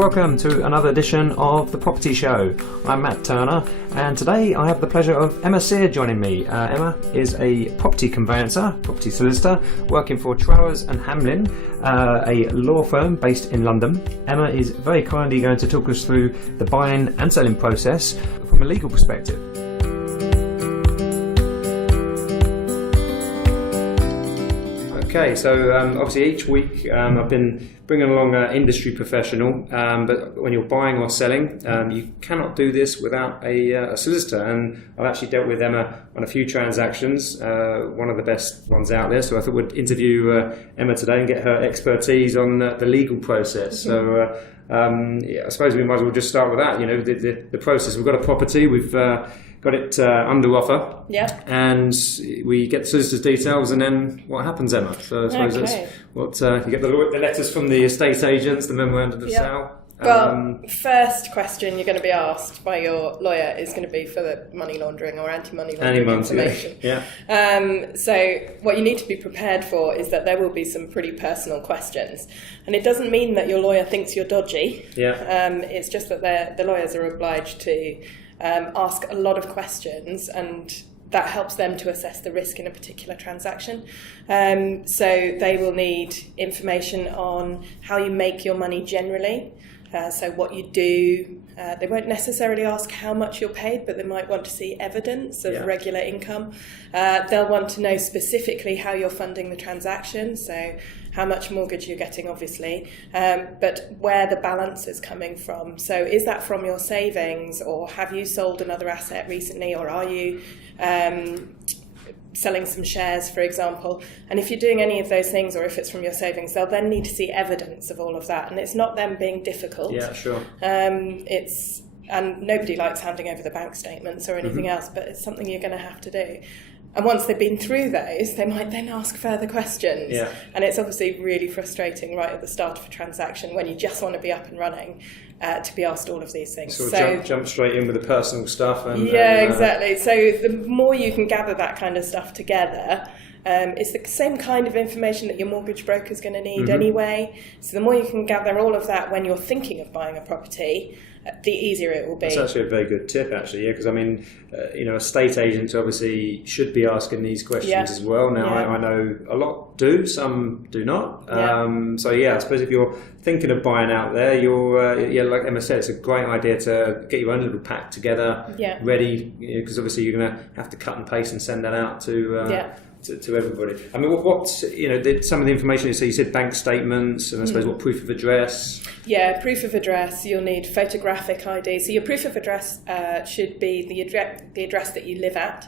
welcome to another edition of The Property Show. I'm Matt Turner, and today I have the pleasure of Emma Sear joining me. Emma is a property conveyancer, property solicitor, working for Trowers and Hamlins, a law firm based in London. Emma is very kindly going to talk us through the buying and selling process from a legal perspective. Okay, so obviously each week I've been bringing along an industry professional, but when you're buying or selling, you cannot do this without a solicitor, and I've actually dealt with Emma on a few transactions, one of the best ones out there, so I thought we'd interview Emma today and get her expertise on the legal process. So I suppose we might as well just start with that, you know, the process. We've got a property, we've got it under offer, and we get the solicitor's details, and then what happens, Emma? So I suppose that's what you get the letters from the estate agents, the memorandum of sale. Well, first question you're going to be asked by your lawyer is going to be for the money laundering or anti-money laundering information. So what you need to be prepared for is that there will be some pretty personal questions, and it doesn't mean that your lawyer thinks you're dodgy. It's just that the lawyers are obliged to ask a lot of questions, and that helps them to assess the risk in a particular transaction. So they will need information on how you make your money generally, so what you do. They won't necessarily ask how much you're paid, but they might want to see evidence of regular income. They'll want to know specifically how you're funding the transaction, so how much mortgage you're getting, obviously, but where the balance is coming from. So is that from your savings, or have you sold another asset recently, or are you selling some shares, for example? And if you're doing any of those things, or if it's from your savings, they'll then need to see evidence of all of that. And it's not them being difficult. And nobody likes handing over the bank statements or anything else, but it's something you're going to have to do. And once they've been through those, they might then ask further questions. And it's obviously really frustrating right at the start of a transaction when you just want to be up and running to be asked all of these things. So jump straight in with the personal stuff. Exactly. So the more you can gather that kind of stuff together, it's the same kind of information that your mortgage broker is going to need anyway. So the more you can gather all of that when you're thinking of buying a property, the easier it will be. That's actually a very good tip, actually, because I mean, estate agents obviously should be asking these questions as well. Now, I know a lot do, some do not. So I suppose if you're thinking of buying out there, you're like Emma said, it's a great idea to get your own little pack together, ready, because obviously you're going to have to cut and paste and send that out to everybody. I mean, what's some of the information you said bank statements, and I suppose what proof of address? Proof of address. You'll need photographic ID. So your proof of address should be the address that you live at,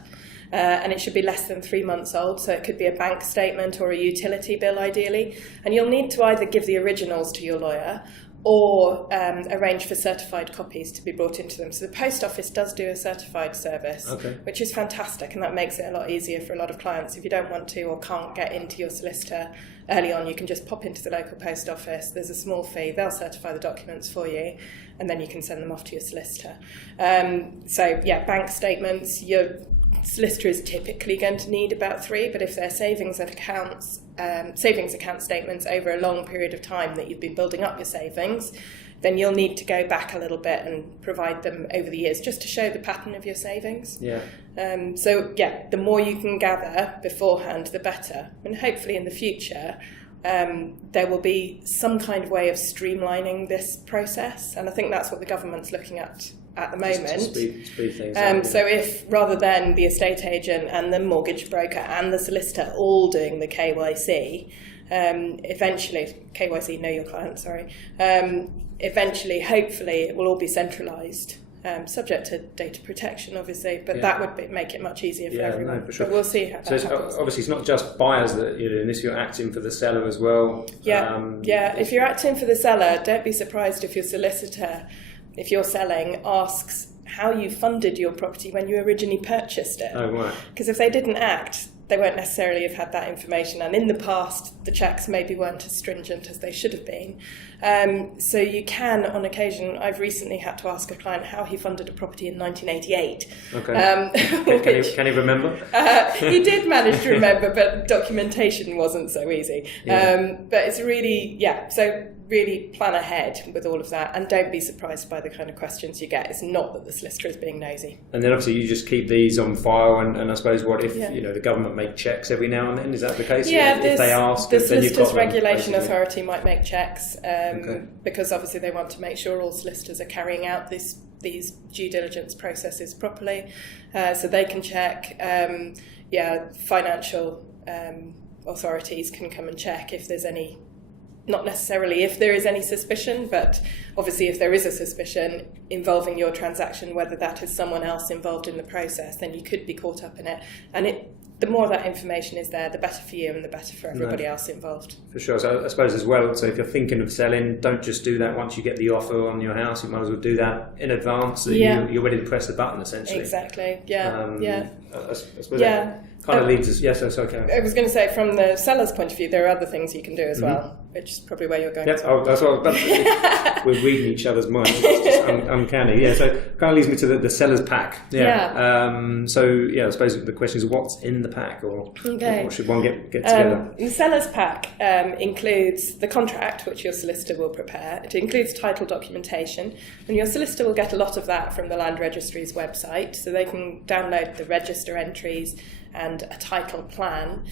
and it should be less than 3 months old. So it could be a bank statement or a utility bill, ideally. And you'll need to either give the originals to your lawyer, or arrange for certified copies to be brought into them. So the post office does do a certified service, which is fantastic, and that makes it a lot easier for a lot of clients. If you don't want to or can't get into your solicitor early on, you can just pop into the local post office. There's a small fee. They'll certify the documents for you, and then you can send them off to your solicitor. Bank statements. Your solicitor is typically going to need about 3, but if they're savings account statements over a long period of time that you've been building up your savings, then you'll need to go back a little bit and provide them over the years just to show the pattern of your savings. The more you can gather beforehand, the better. And hopefully in the future, there will be some kind of way of streamlining this process, and I think that's what the government's looking at the moment. To speed things up, So if rather than the estate agent and the mortgage broker and the solicitor all doing the KYC, eventually, KYC, know your client, eventually, hopefully, it will all be centralised, subject to data protection, obviously, but that would make it much easier for everyone. No, for sure. But we'll see how that happens. Obviously, it's not just buyers that you're doing this, you're acting for the seller as well. If you're acting for the seller, don't be surprised if your solicitor, if you're selling, asks how you funded your property when you originally purchased it. Oh, right. Because if they didn't act, they won't necessarily have had that information. And in the past, the checks maybe weren't as stringent as they should have been. So you can, on occasion, I've recently had to ask a client how he funded a property in 1988. Okay. Can he remember? He did manage to remember, but documentation wasn't so easy. But it's really, so really plan ahead with all of that, and don't be surprised by the kind of questions you get. It's not that the solicitor is being nosy. And then obviously you just keep these on file, and I suppose what if the government make checks every now and then? Is that the case? Yeah, if they ask, the then you've got Solicitors them, Regulation basically. Authority might make checks because obviously they want to make sure all solicitors are carrying out these due diligence processes properly, so they can check. Financial authorities can come and check if there's any. Not necessarily if there is any suspicion, but obviously if there is a suspicion involving your transaction, whether that is someone else involved in the process, then you could be caught up in it. And the more that information is there, the better for you and the better for everybody else involved. For sure. So I suppose as well, so if you're thinking of selling, don't just do that once you get the offer on your house. You might as well do that in advance, so you're ready to press the button, essentially. Exactly, I suppose that kind of leads us... Yes, okay. I was going to say, from the seller's point of view, there are other things you can do as well, which is probably where you're going. Yes, that's what I was about to say. We're reading each other's minds. It's just uncanny. Yeah, so kind of leads me to the seller's pack. I suppose the question is, what's in the pack, or what should one get together? The seller's pack includes the contract, which your solicitor will prepare. It includes title documentation, and your solicitor will get a lot of that from the Land Registry's website, so they can download the register entries and a title plan.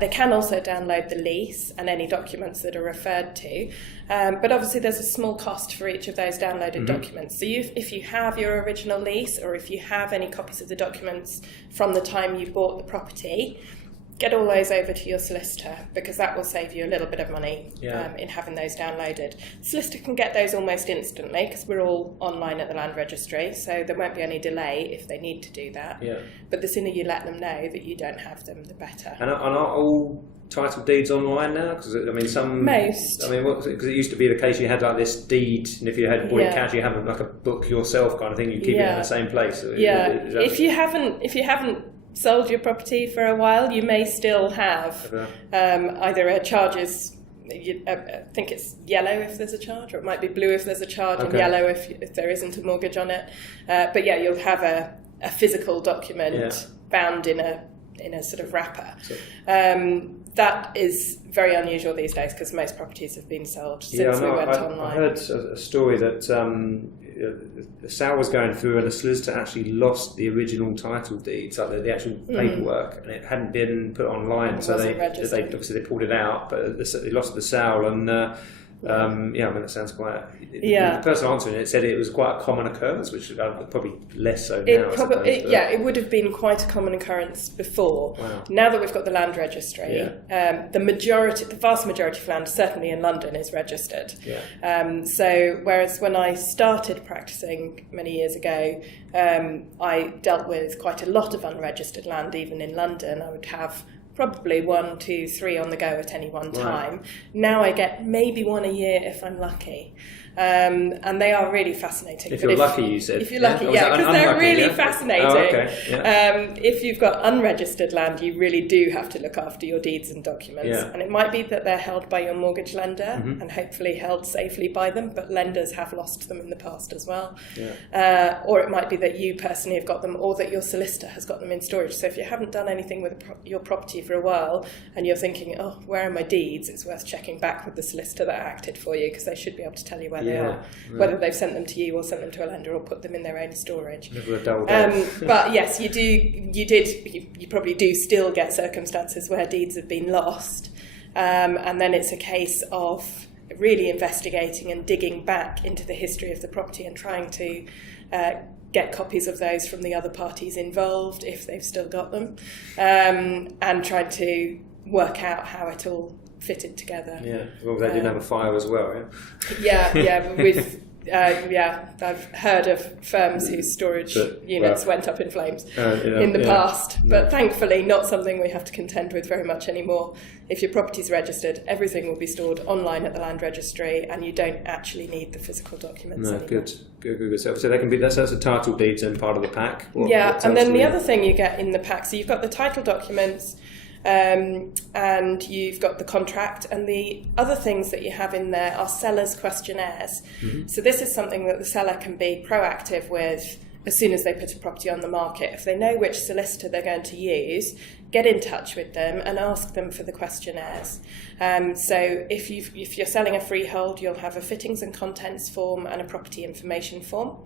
They can also download the lease and any documents that are referred to. But obviously there's a small cost for each of those downloaded documents. So if you have your original lease, or if you have any copies of the documents from the time you bought the property, get all those over to your solicitor, because that will save you a little bit of money in having those downloaded. The solicitor can get those almost instantly, because we're all online at the Land Registry, so there won't be any delay if they need to do that. But the sooner you let them know that you don't have them, the better. And are all title deeds online now? Because most. Because it used to be the case you had like this deed, and if you had bought it cash, you have like a book yourself kind of thing. You keep it in the same place. So if you haven't sold your property for a while, you may still have either a charges. I think it's yellow if there's a charge, or it might be blue if there's a charge, and yellow if there isn't a mortgage on it. But you'll have a physical document bound in a sort of wrapper. That is very unusual these days, because most properties have been sold since we went online. I heard a story that Sear was going through, and a solicitor actually lost the original title deeds, like the actual paperwork, and it hadn't been put online, so they obviously pulled it out, but they lost the sale, and it sounds quite... The person answering it said it was quite a common occurrence, which is probably less so now. It would have been quite a common occurrence before. Wow. Now that we've got the Land Registry, the vast majority of land, certainly in London, is registered. So whereas when I started practicing many years ago, I dealt with quite a lot of unregistered land, even in London. I would have probably 1, 2, 3 on the go at any one time. Now I get maybe one a year if I'm lucky. And they are really fascinating. If you're lucky, you said. If you're lucky, because they're really fascinating. Oh, okay. If you've got unregistered land, you really do have to look after your deeds and documents. And it might be that they're held by your mortgage lender and hopefully held safely by them, but lenders have lost them in the past as well. Or it might be that you personally have got them, or that your solicitor has got them in storage. So if you haven't done anything with your property for a while, and you're thinking, oh, where are my deeds? It's worth checking back with the solicitor that acted for you, because they should be able to tell you where they are, whether they've sent them to you or sent them to a lender or put them in their own storage. Never a dull day. But yes, you probably do still get circumstances where deeds have been lost, and then it's a case of really investigating and digging back into the history of the property and trying to get copies of those from the other parties involved, if they've still got them, and trying to work out how it all fitted together. Well, they didn't have a fire as well, I've heard of firms whose storage units went up in flames in the past, but thankfully not something we have to contend with very much anymore. If your property's registered, everything will be stored online at the Land Registry, and you don't actually need the physical documents anymore. Good. So they can be, that's a title deeds and part of the pack. And then the other thing you get in the pack, so you've got the title documents, and you've got the contract, and the other things that you have in there are sellers' questionnaires. So this is something that the seller can be proactive with as soon as they put a property on the market, if they know which solicitor they're going to use, get in touch with them and ask them for the questionnaires. So if you're selling a freehold, you'll have a fittings and contents form and a property information form.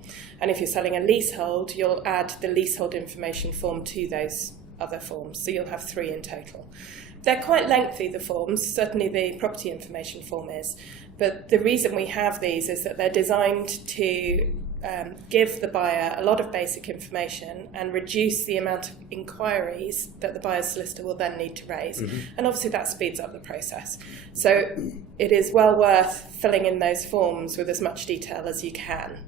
And if you're selling a leasehold, you'll add the leasehold information form to those other forms. So you'll have 3 in total. They're quite lengthy, the forms, certainly the property information form is. But the reason we have these is that they're designed to give the buyer a lot of basic information and reduce the amount of inquiries that the buyer's solicitor will then need to raise. And obviously that speeds up the process. So it is well worth filling in those forms with as much detail as you can.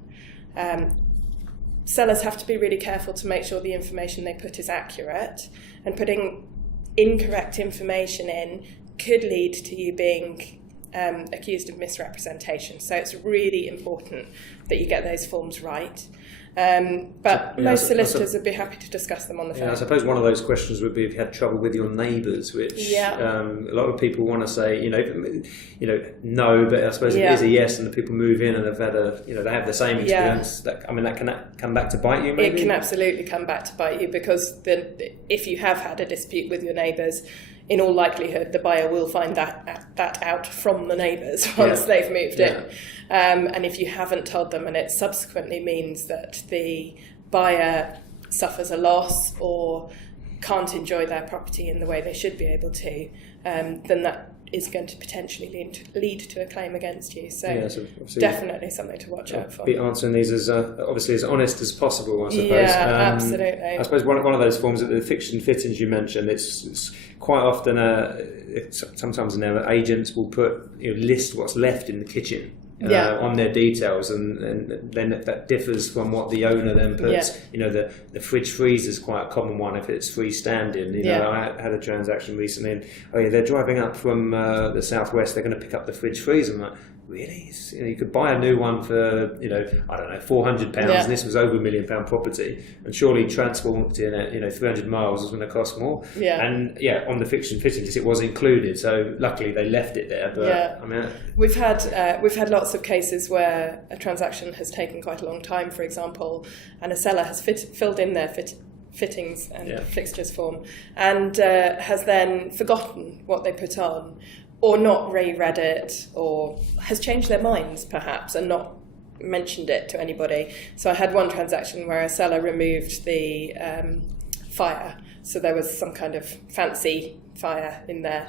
Sellers have to be really careful to make sure the information they put is accurate, and putting incorrect information in could lead to you being accused of misrepresentation. So it's really important that you get those forms right. But most solicitors would be happy to discuss them on the phone. Yeah, I suppose one of those questions would be if you had trouble with your neighbours, which a lot of people want to say, no, but I suppose it is a yes, and the people move in and have had they have the same experience. That can come back to bite you. Maybe? It can absolutely come back to bite you, because if you have had a dispute with your neighbours, in all likelihood, the buyer will find that out from the neighbours once they've moved in. And if you haven't told them, and it subsequently means that the buyer suffers a loss or can't enjoy their property in the way they should be able to, then that is going to potentially lead to a claim against you. So definitely something to watch out for. Be answering these as obviously as honest as possible, I suppose. Yeah, absolutely. I suppose one of those forms, the fiction fittings you mentioned, it's quite often sometimes now agents will list what's left in the kitchen. On their details, and then that differs from what the owner then puts. The fridge freezer is quite a common one if it's freestanding. I had a transaction recently, and they're driving up from the southwest. They're going to pick up the fridge freezer. I'm like, really? You could buy a new one for I don't know, £400, and this was over £1 million property, and surely transporting it 300 miles is going to cost more. And on the fiction fittings it was included, so luckily they left it there. But I mean, we've had lots of cases where a transaction has taken quite a long time, for example, and a seller has filled in their fittings and fixtures form, and has then forgotten what they put on, or not reread it, or has changed their minds perhaps and not mentioned it to anybody. So I had one transaction where a seller removed the fire, so there was some kind of fancy fire in there.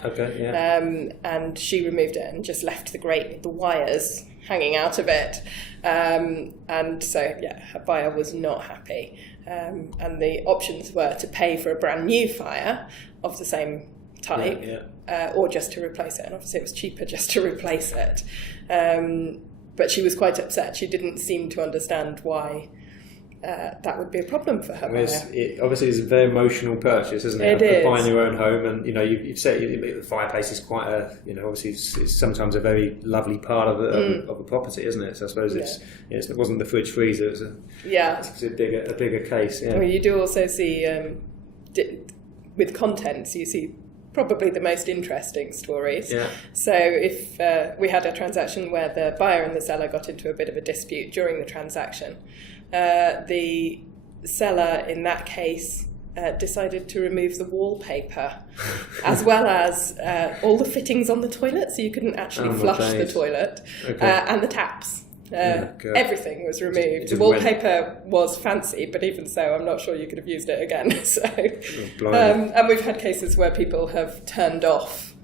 And she removed it and just left the wires hanging out of it. And so her buyer was not happy. And the options were to pay for a brand new fire of the same type, or just to replace it, and obviously it was cheaper just to replace it, but she was quite upset. She didn't seem to understand why that would be a problem for her. It obviously is a very emotional purchase, isn't it? It is. Buying your own home, and you've said the fireplace is quite a obviously it's sometimes a very lovely part of a property, isn't it? So I suppose it wasn't the fridge freezer. It was a bigger case. Well, you do also see with contents, you see probably the most interesting stories. So if we had a transaction where the buyer and the seller got into a bit of a dispute during the transaction, the seller in that case decided to remove the wallpaper as well as all the fittings on the toilet, so you couldn't actually flush the toilet, and the taps. Everything was removed. The wallpaper was fancy, but even so, I'm not sure you could have used it again. So, and we've had cases where people have turned off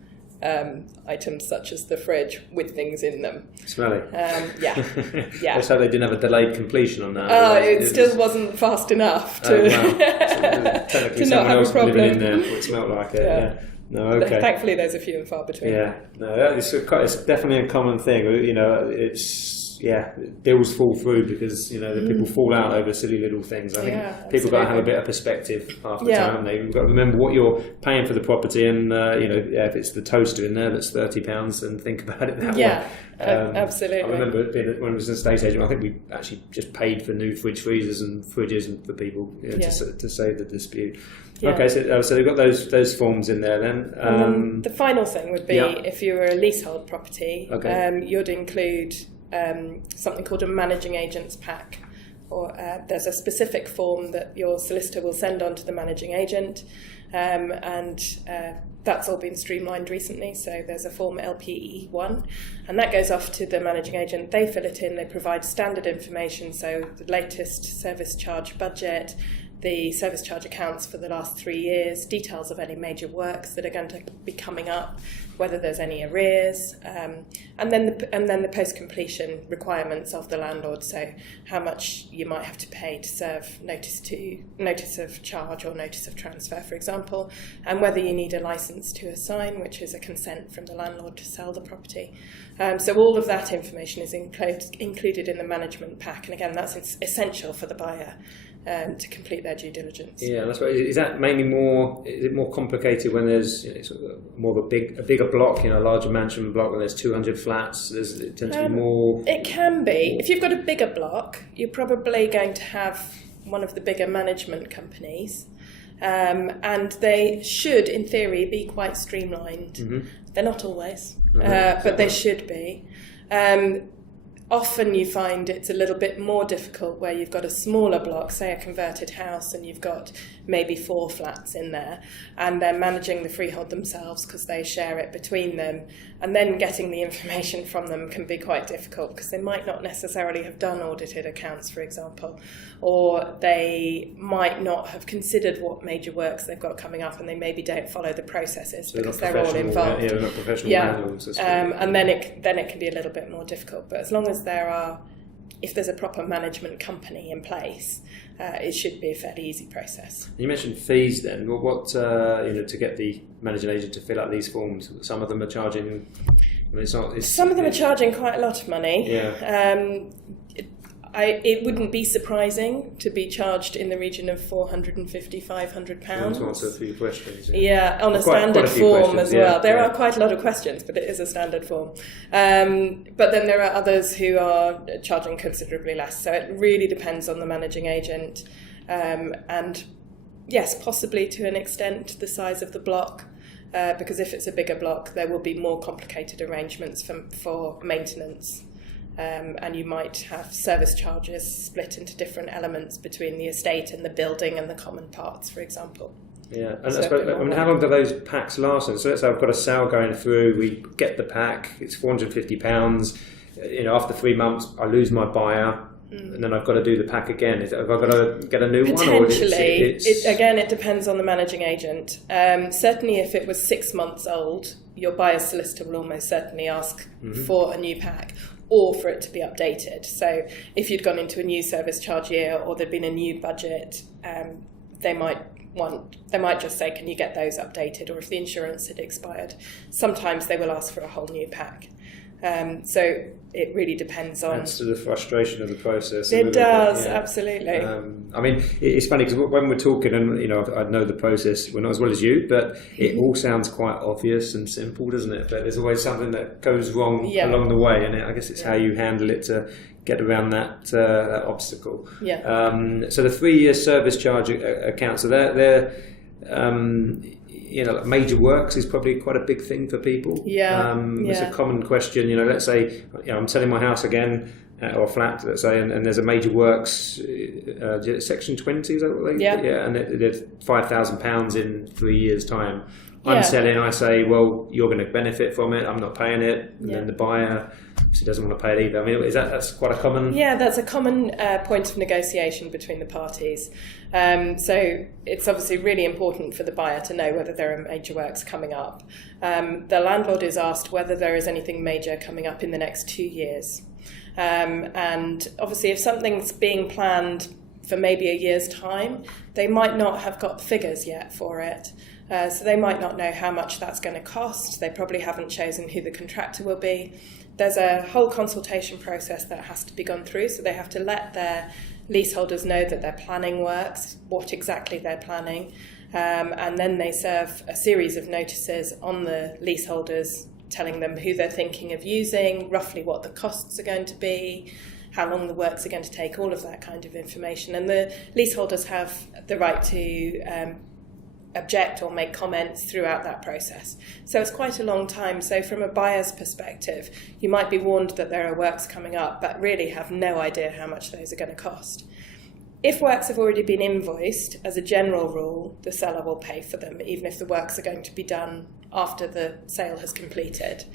items such as the fridge with things in them. Smelly. Let's hope they didn't have a delayed completion on that. It still wasn't fast enough to, technically to not have a problem. Living in there, it smelled like it. No, okay. Thankfully, there's a few and far between. It's definitely a common thing. Deals fall through because the people fall out over silly little things. I think people got to have a bit of perspective half the time. You've got to remember what you're paying for the property, and if it's the toaster in there that's £30, then think about it that way. Absolutely. I remember when I was an estate agent, I think we actually just paid for new fridge freezers and fridges for people to save the dispute. Okay, so they've got those forms in there then. And then the final thing would be if you were a leasehold property, you'd include something called a managing agent's pack or there's a specific form that your solicitor will send on to the managing agent, and that's all been streamlined recently. So there's a form LPE1, and that goes off to the managing agent. They fill it in, they provide standard information, so the latest service charge budget, the service charge accounts for the last 3 years, details of any major works that are going to be coming up, whether there's any arrears, and then the post-completion requirements of the landlord, so how much you might have to pay to serve notice of charge or notice of transfer, for example, and whether you need a license to assign, which is a consent from the landlord to sell the property. So all of that information is included in the management pack, and again, that's essential for the buyer to complete their due diligence. Yeah, that's right. Is that mainly is it more complicated when there's sort of more of a bigger block, a larger mansion block when there's 200 flats? It tends to be more. It can be. If you've got a bigger block, you're probably going to have one of the bigger management companies, and they should, in theory, be quite streamlined. Mm-hmm. They're not always, but they should be. Often you find it's a little bit more difficult where you've got a smaller block, say a converted house, and you've got maybe 4 flats in there, and they're managing the freehold themselves because they share it between them, and then getting the information from them can be quite difficult because they might not necessarily have done audited accounts, for example, or they might not have considered what major works they've got coming up, and they maybe don't follow the processes because they're all involved. Yeah, not professional landlords. And then it can be a little bit more difficult. But as long as if there's a proper management company in place, it should be a fairly easy process. You mentioned fees then. Well, what to get the managing agent to fill out these forms? Some of them are charging. Some of them are charging quite a lot of money. Yeah. It wouldn't be surprising to be charged in the region of £450, £500. To answer a few questions. Yeah, on a standard form as well. There are quite a lot of questions, but it is a standard form. But then there are others who are charging considerably less. So it really depends on the managing agent. And yes, possibly to an extent, the size of the block. Because if it's a bigger block, there will be more complicated arrangements for maintenance. And you might have service charges split into different elements between the estate and the building and the common parts, for example. Yeah, and how long do those packs last? And so let's say I've got a sale going through, we get the pack, it's £450. After 3 months, I lose my buyer, and then I've got to do the pack again. Have I got to get a new one? Potentially. It depends on the managing agent. Certainly, if it was 6 months old, your buyer's solicitor will almost certainly ask for a new pack, or for it to be updated. So if you'd gone into a new service charge year or there'd been a new budget, they might just say, can you get those updated? Or if the insurance had expired, sometimes they will ask for a whole new pack. So it really depends on. Adds to the frustration of the process. It does, absolutely. It's funny because when we're talking, and I know the process, well, not as well as you, but it all sounds quite obvious and simple, doesn't it? But there's always something that goes wrong along the way, and I guess it's how you handle it to get around that obstacle. Yeah. So the 3-year service charge account, so they're major works is probably quite a big thing for people. It's a common question. Let's say I'm selling my house again or flat, let's say, and there's a major works section 20. Is that what they? Yeah, and it's £5,000 in 3 years' time. I'm selling. I say, well, you're going to benefit from it. I'm not paying it, and then the buyer obviously doesn't want to pay it either. I mean, that's quite a common. Yeah, that's a common point of negotiation between the parties. So it's obviously really important for the buyer to know whether there are major works coming up. The landlord is asked whether there is anything major coming up in the next 2 years. And obviously, if something's being planned for maybe a year's time, they might not have got figures yet for it. So they might not know how much that's going to cost. They probably haven't chosen who the contractor will be. There's a whole consultation process that has to be gone through, so they have to let their leaseholders know that they're planning works, what exactly they're planning, and then they serve a series of notices on the leaseholders telling them who they're thinking of using, roughly what the costs are going to be, how long the works are going to take, all of that kind of information. And the leaseholders have the right to object or make comments throughout that process. So it's quite a long time. So from a buyer's perspective, you might be warned that there are works coming up, but really have no idea how much those are going to cost. If works have already been invoiced, as a general rule, the seller will pay for them, even if the works are going to be done after the sale has completed.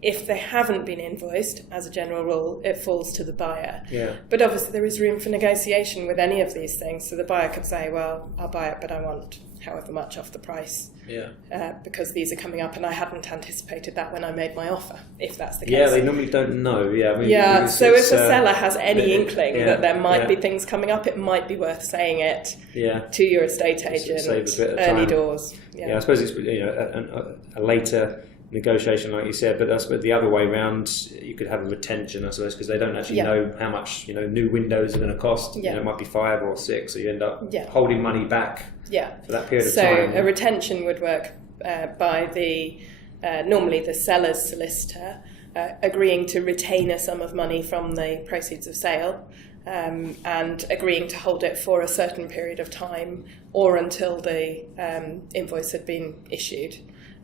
If they haven't been invoiced, as a general rule, it falls to the buyer. Yeah. But obviously there is room for negotiation with any of these things. So the buyer could say, well, I'll buy it, but I want however much off the price. Yeah. Because these are coming up and I hadn't anticipated that when I made my offer, if that's the case. Yeah, they normally don't know. Yeah, I mean, so if a seller has any inkling that there might be yeah. things coming up, it might be worth saying it Yeah. to your estate agent Save a bit of early time. doors. Yeah, I suppose it's a later negotiation, like you said, but I suppose the other way round, you could have a retention, I suppose, because they don't actually know how much new windows are going to cost. It might be 5 or 6, so you end up holding money back for that period of time. So a retention would work by the normally the seller's solicitor agreeing to retain a sum of money from the proceeds of sale. And agreeing to hold it for a certain period of time or until the invoice had been issued,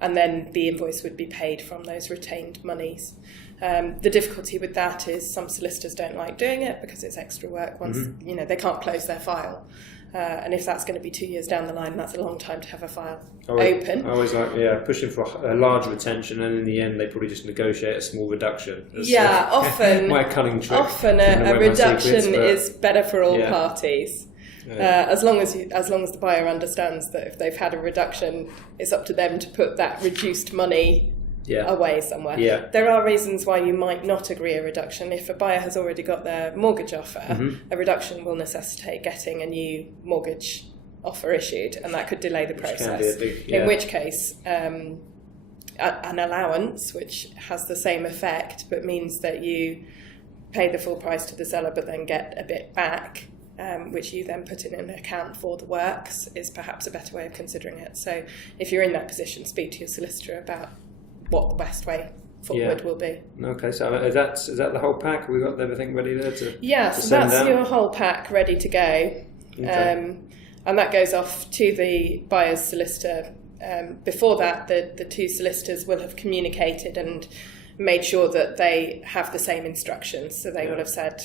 and then the invoice would be paid from those retained monies. The difficulty with that is some solicitors don't like doing it because it's extra work once they can't close their file. And if that's going to be 2 years down the line, that's a long time to have a file open. I always like pushing for a large retention, and in the end they probably just negotiate a small reduction. Often my cunning trick. Often a reduction is better for all Yeah. parties. As long as the buyer understands that if they've had a reduction, it's up to them to put that reduced money away somewhere. Yeah. There are reasons why you might not agree a reduction. If a buyer has already got their mortgage offer, a reduction will necessitate getting a new mortgage offer issued, and that could delay the process. In which case, an allowance, which has the same effect but means that you pay the full price to the seller but then get a bit back, which you then put in an account for the works, is perhaps a better way of considering it. So if you're in that position, speak to your solicitor about what the best way forward will be. Okay, so is that the whole pack? We've got everything ready there to so send that's out? Your whole pack ready to go. Okay. And that goes off to the buyer's solicitor. Before that, the two solicitors will have communicated and made sure that they have the same instructions. So they will have said,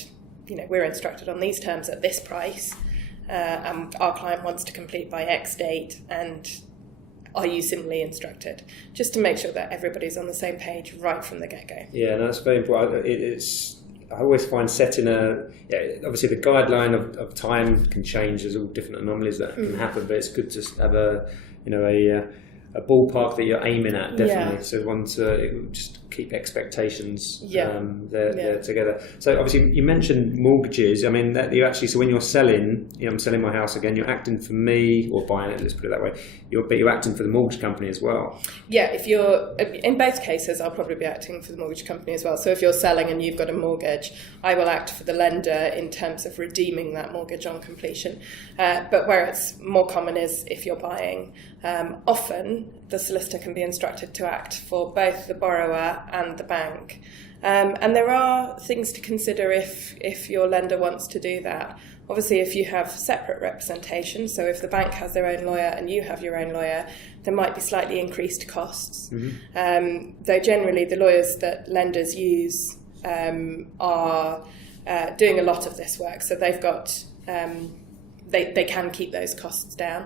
we're instructed on these terms at this price, and our client wants to complete by X date, and are you similarly instructed? Just to make sure that everybody's on the same page right from the get-go. Yeah, no, that's very important. I always find setting obviously the guideline of time can change. There's all different anomalies that can happen, but it's good to have a ballpark that you're aiming at, definitely. So one to just keep expectations there together. So obviously you mentioned mortgages. I mean, that you actually, so when you're selling, I'm selling my house again, you're acting for me, or buying it, let's put it that way, but you're acting for the mortgage company as well. Yeah, if you're, in both cases, I'll probably be acting for the mortgage company as well. So if you're selling and you've got a mortgage, I will act for the lender in terms of redeeming that mortgage on completion. But where it's more common is if you're buying. Often the solicitor can be instructed to act for both the borrower and the bank. And there are things to consider if your lender wants to do that. Obviously, if you have separate representation, so if the bank has their own lawyer and you have your own lawyer, there might be slightly increased costs. Though generally the lawyers that lenders use are doing a lot of this work, so they've got they can keep those costs down.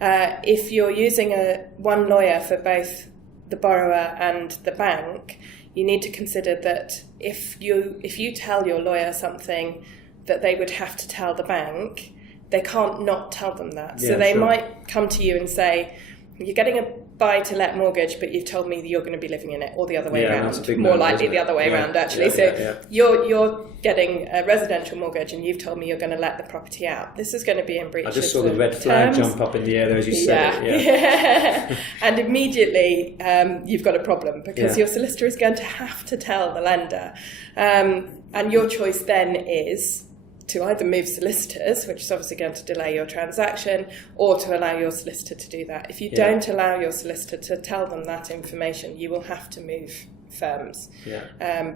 If you're using one lawyer for both the borrower and the bank, you need to consider that if you tell your lawyer something that they would have to tell the bank, they can't not tell them that. So they might come to you and say, you're getting a buy-to-let mortgage, but you've told me that you're going to be living in it, or the other way around. More likely the other way around, actually. You're getting a residential mortgage, and you've told me you're going to let the property out. This is going to be in breach of the I just saw the red flag jump up in the air there as you said it. And immediately you've got a problem, because your solicitor is going to have to tell the lender. And your choice then is to either move solicitors, which is obviously going to delay your transaction, or to allow your solicitor to do that. If you don't allow your solicitor to tell them that information, you will have to move firms,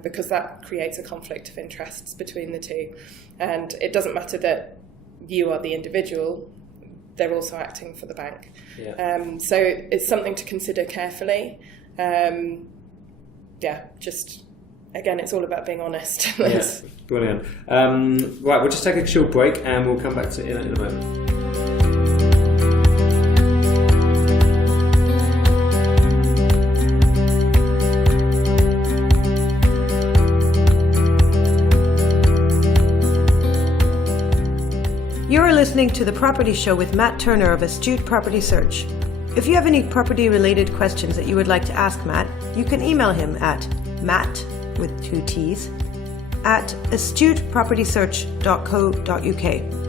because that creates a conflict of interests between the two. And it doesn't matter that you are the individual, they're also acting for the bank. So it's something to consider carefully. Just again, it's all about being honest. Yes, brilliant. Right, we'll just take a short break and we'll come back to it in a moment. You're listening to The Property Show with Matt Turner of Astute Property Search. If you have any property-related questions that you would like to ask Matt, you can email him at matt, with 2 T's, at astutepropertysearch.co.uk.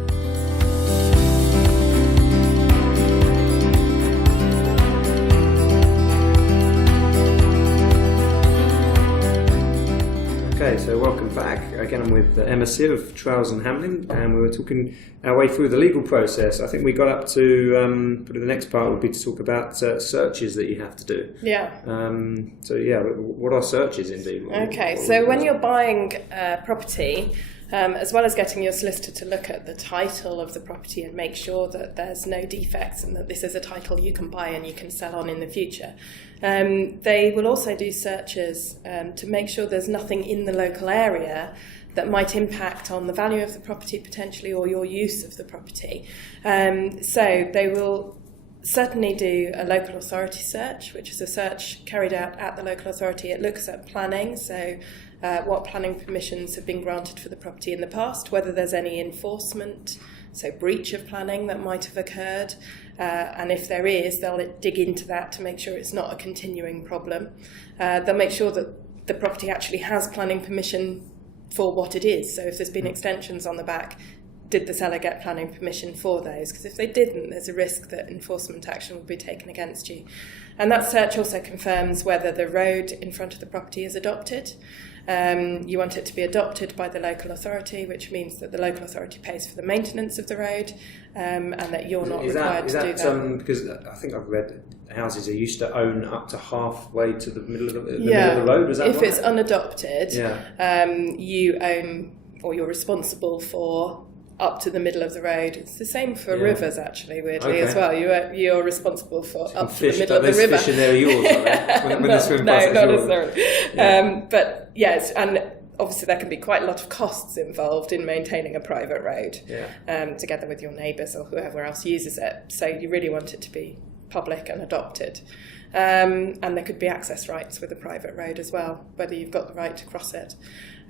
Okay, so welcome back. Again, I'm with Emma Sear of Trowers and Hamlins, and we were talking our way through the legal process. I think we got up to probably the next part would be to talk about searches that you have to do. Yeah. What are searches indeed? Okay, so when you're buying property, as well as getting your solicitor to look at the title of the property and make sure that there's no defects and that this is a title you can buy and you can sell on in the future, they will also do searches to make sure there's nothing in the local area that might impact on the value of the property potentially or your use of the property. So they will certainly do a local authority search, which is a search carried out at the local authority. It looks at planning, so what planning permissions have been granted for the property in the past, whether there's any enforcement, so breach of planning that might have occurred, and if there is, they'll dig into that to make sure it's not a continuing problem. They'll make sure that the property actually has planning permission for what it is, so if there's been extensions on the back, did the seller get planning permission for those? Because if they didn't, there's a risk that enforcement action will be taken against you. And that search also confirms whether the road in front of the property is adopted. You want it to be adopted by the local authority, which means that the local authority pays for the maintenance of the road, and that you're not required to do that. Because I think I've read houses that used to own up to halfway to the middle of the middle of the road. Was that if right? it's unadopted, you own, or you're responsible for, up to the middle of the road. It's the same for rivers, actually, weirdly, as well. You're responsible for up to the middle of the river. Fish in there are yours, right? when no, not necessarily. But yes, and obviously there can be quite a lot of costs involved in maintaining a private road, together with your neighbours or whoever else uses it. So you really want it to be public and adopted. And there could be access rights with a private road as well, whether you've got the right to cross it.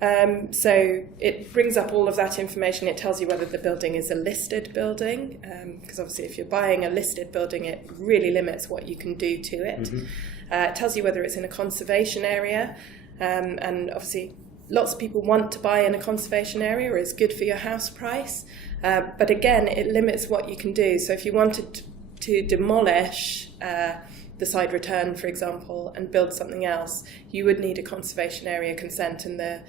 So it brings up all of that information. It tells you whether the building is a listed building, because obviously if you're buying a listed building, it really limits what you can do to it. Mm-hmm. It tells you whether it's in a conservation area, and obviously lots of people want to buy in a conservation area, or it's good for your house price. But again, it limits what you can do. So if you wanted to demolish the side return, for example, and build something else, you would need a conservation area consent, and the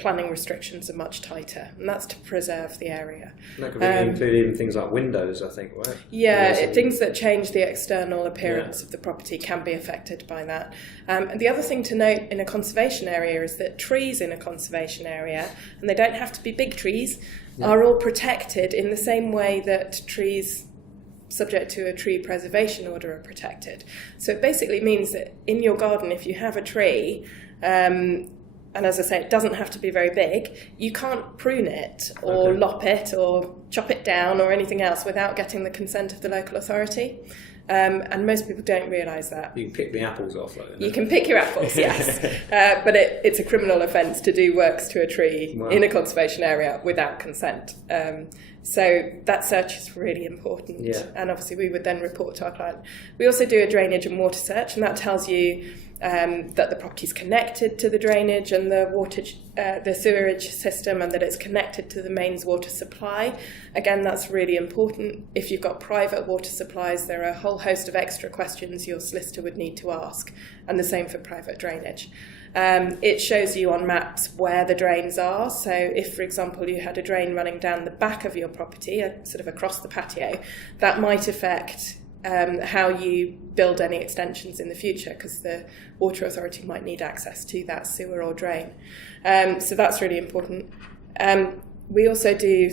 planning restrictions are much tighter, and that's to preserve the area. That could include even things like windows, I think, right? Yeah, things that change the external appearance of the property can be affected by that. And the other thing to note in a conservation area is that trees in a conservation area, and they don't have to be big trees, are all protected in the same way that trees subject to a tree preservation order are protected. So it basically means that in your garden, if you have a tree, and as I say, it doesn't have to be very big, you can't prune it or lop it or chop it down or anything else without getting the consent of the local authority. And most people don't realise that. You can pick the apples off, though. You can pick your apples, yes. But it's a criminal offence to do works to a tree in a conservation area without consent. So that search is really important. Yeah. And obviously we would then report to our client. We also do a drainage and water search, and that tells you that the property is connected to the drainage and the sewerage system, and that it's connected to the mains water supply. Again, that's really important. If you've got private water supplies, there are a whole host of extra questions your solicitor would need to ask, and the same for private drainage. It shows you on maps where the drains are. So if, for example, you had a drain running down the back of your property, sort of across the patio, that might affect how you build any extensions in the future, because the water authority might need access to that sewer or drain. So that's really important. We also do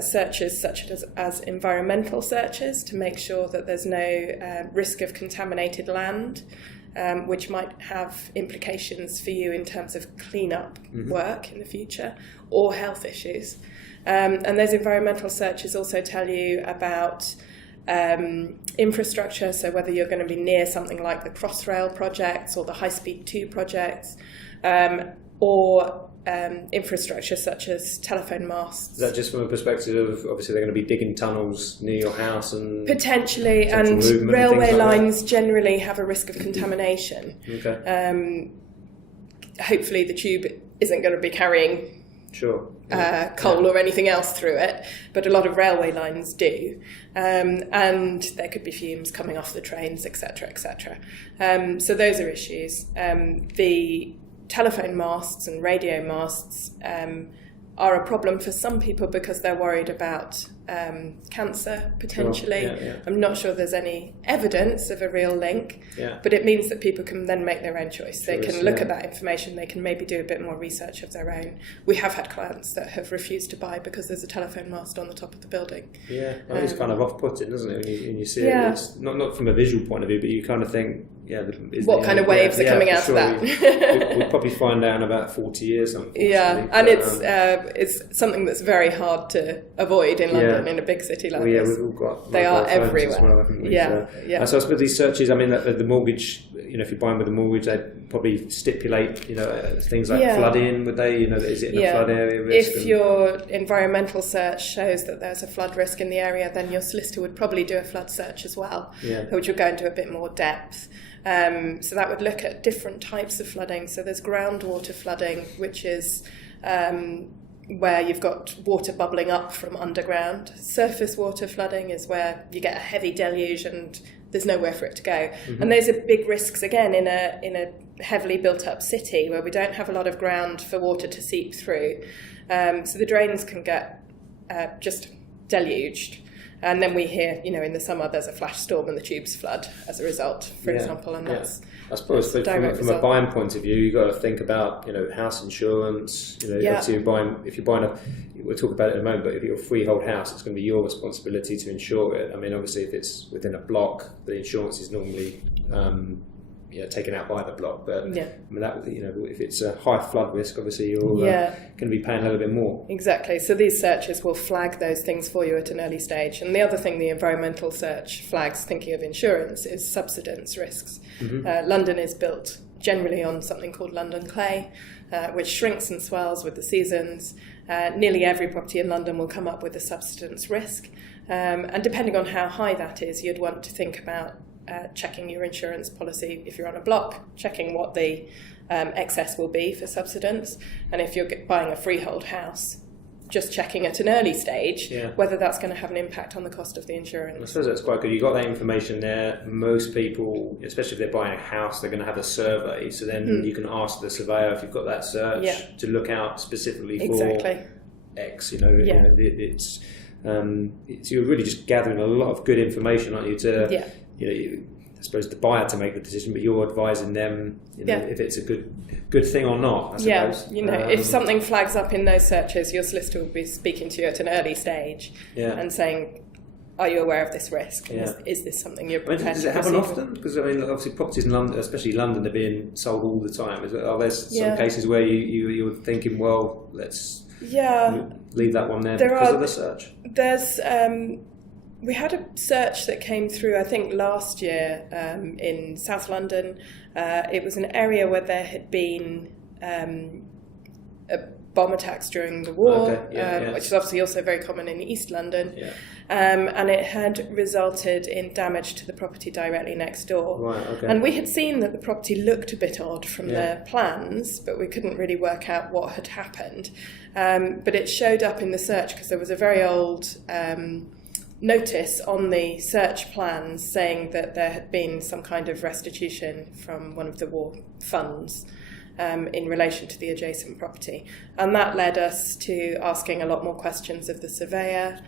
searches such as environmental searches to make sure that there's no risk of contaminated land. which might have implications for you in terms of clean-up work in the future or health issues. And those environmental searches also tell you about infrastructure, so whether you're going to be near something like the Crossrail projects or the High Speed 2 projects, or infrastructure such as telephone masts. Is that just from a perspective of, obviously they're going to be digging tunnels near your house and... Potentially, and railway lines generally have a risk of contamination. Okay. Hopefully the tube isn't going to be carrying coal or anything else through it, but a lot of railway lines do, and there could be fumes coming off the trains, etc., etc. So those are issues. The telephone masts and radio masts are a problem for some people because they're worried about cancer, potentially. Sure. Yeah. I'm not sure there's any evidence of a real link, but it means that people can then make their own choice. They can look at that information, they can maybe do a bit more research of their own. We have had clients that have refused to buy because there's a telephone mast on the top of the building. Yeah, it's kind of off-putting, doesn't it, when you see it? It's not from a visual point of view, but you kind of think, what kind of waves are coming out of that? We'll probably find out in about 40 years, unfortunately. Yeah, and it's something that's very hard to avoid in London, in a big city like this. We've all got they are everywhere. As well, haven't we? Yeah. So I suppose these searches, I mean, the mortgage, if you're buying with a mortgage, they probably stipulate, things like flooding. Would they, is it in a flood area risk? If your environmental search shows that there's a flood risk in the area, then your solicitor would probably do a flood search as well, which will go into a bit more depth. So that would look at different types of flooding. So there's groundwater flooding, which is where you've got water bubbling up from underground. Surface water flooding is where you get a heavy deluge and there's nowhere for it to go. And those are big risks, again, in a heavily built up city where we don't have a lot of ground for water to seep through. So the drains can get just deluged. And then we hear, in the summer there's a flash storm and the tubes flood as a result, for example, and that's... I suppose from a buying point of view, you've got to think about, house insurance. Obviously if you're buying we'll talk about it in a moment, but if you're a freehold house, it's going to be your responsibility to insure it. I mean, obviously, if it's within a block, the insurance is normally taken out by the block. But I mean, that if it's a high flood risk, obviously you're going to be paying a little bit more. Exactly. So these searches will flag those things for you at an early stage. And the other thing the environmental search flags, thinking of insurance, is subsidence risks. London is built generally on something called London clay, which shrinks and swells with the seasons. Nearly every property in London will come up with a subsidence risk. And depending on how high that is, you'd want to think about checking your insurance policy if you're on a block, checking what the excess will be for subsidence. And if you're buying a freehold house, just checking at an early stage whether that's going to have an impact on the cost of the insurance. I suppose that's quite good. You've got that information there. Most people, especially if they're buying a house, they're going to have a survey. So then you can ask the surveyor, if you've got that search, to look out specifically for X. It's so you're really just gathering a lot of good information, aren't you, to I suppose the buyer to make the decision, but you're advising them if it's a good thing or not, I suppose. If something flags up in those searches, your solicitor will be speaking to you at an early stage and saying, are you aware of this risk? Is this something you're prepared to does it happen often? Because obviously properties in London, especially London, are being sold all the time. Are there some cases where you're thinking, well, let's leave that one there because of the search? There's... we had a search that came through, I think, last year in South London. It was an area where there had been bomb attacks during the war, which is obviously also very common in East London. And it had resulted in damage to the property directly next door. And we had seen that the property looked a bit odd from the plans, but we couldn't really work out what had happened. But it showed up in the search because there was a very old... notice on the search plans saying that there had been some kind of restitution from one of the war funds in relation to the adjacent property. And that led us to asking a lot more questions of the surveyor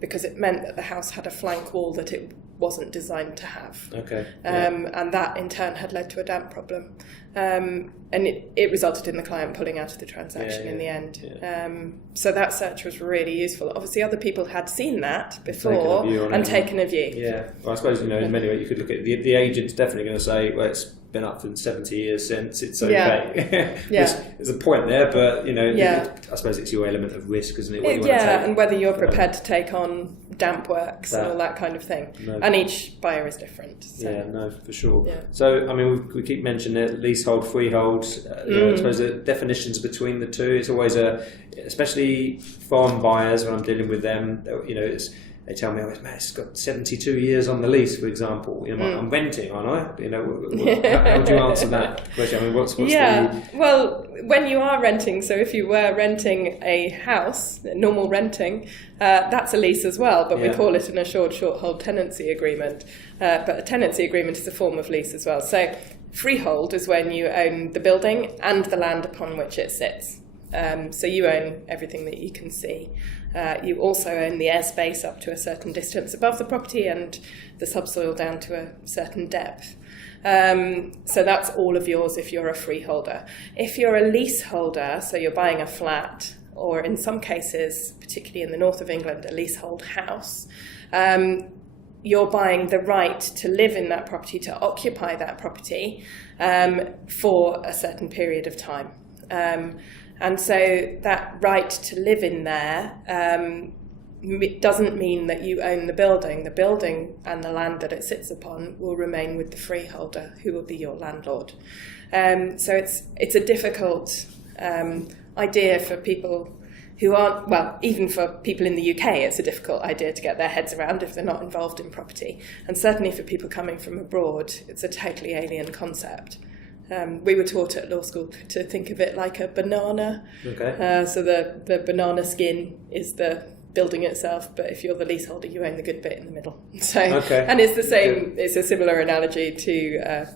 because it meant that the house had a flank wall that it wasn't designed to have. Okay. And that in turn had led to a damp problem. And it resulted in the client pulling out of the transaction in the end. Yeah. So that search was really useful. Obviously, other people had seen that before and taken a view. Yeah. Well, I suppose, in many ways you could look at the agent's definitely going to say, well, it's been up for 70 years since, it's okay. There's a point there, but, I suppose it's your element of risk, isn't it? What you want to take. And whether you're prepared to take on damp works and all that kind of thing. No. And each buyer is different. So. Yeah, no, for sure. Yeah. So, we keep mentioning it, leasehold, freehold. I suppose the definitions between the two, it's always especially foreign buyers, when I'm dealing with them, they tell me, it's got 72 years on the lease, for example. I'm renting, aren't I? How do you answer that question? What's Well, when you are renting, so if you were renting a house, normal renting, that's a lease as well, but we call it an assured short-hold tenancy agreement. But a tenancy agreement is a form of lease as well. So freehold is when you own the building and the land upon which it sits. So you own everything that you can see. You also own the airspace up to a certain distance above the property and the subsoil down to a certain depth. So that's all of yours if you're a freeholder. If you're a leaseholder, so you're buying a flat, or in some cases, particularly in the north of England, a leasehold house, you're buying the right to live in that property, to occupy that property for a certain period of time. And so that right to live in there doesn't mean that you own the building. The building and the land that it sits upon will remain with the freeholder, who will be your landlord. So it's a difficult idea for people who aren't, well, even for people in the UK, it's a difficult idea to get their heads around if they're not involved in property. And certainly for people coming from abroad, it's a totally alien concept. We were taught at law school to think of it like a banana. Okay. So the banana skin is the building itself, but if you're the leaseholder, you own the good bit in the middle. So, and it's the same. It's a similar analogy to